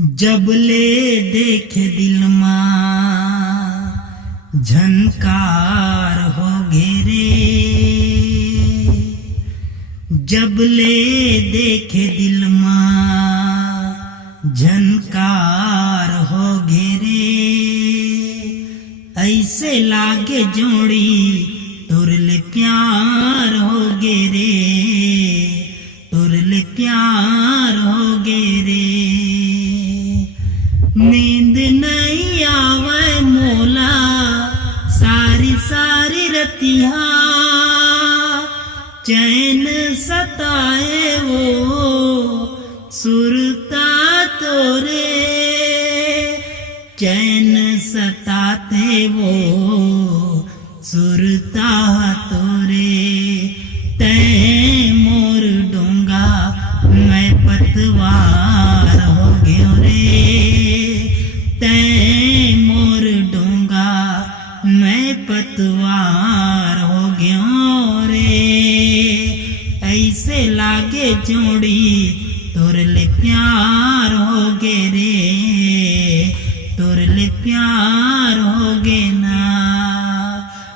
जब ले देखे दिल माँ झनकार हो घेरे, जब ले देखे दिल माँ झनकार हो घेरे, ऐसे लागे जोड़ी तुरले प्यार हो गेरे, तुरले प्यार हो गेरे। नींद नहीं आवे मोला सारी सारी रतिया, चैन सताए वो सुरता तोरे, चैन सताते वो सुरता तोरे। तै मोर डोंगा मैं पतवार हो गयो रे, तै मोर डोंगा मैं पतवार हो गयो रे। ऐसे लागे जोड़ी तुरले प्यार हो गे रे।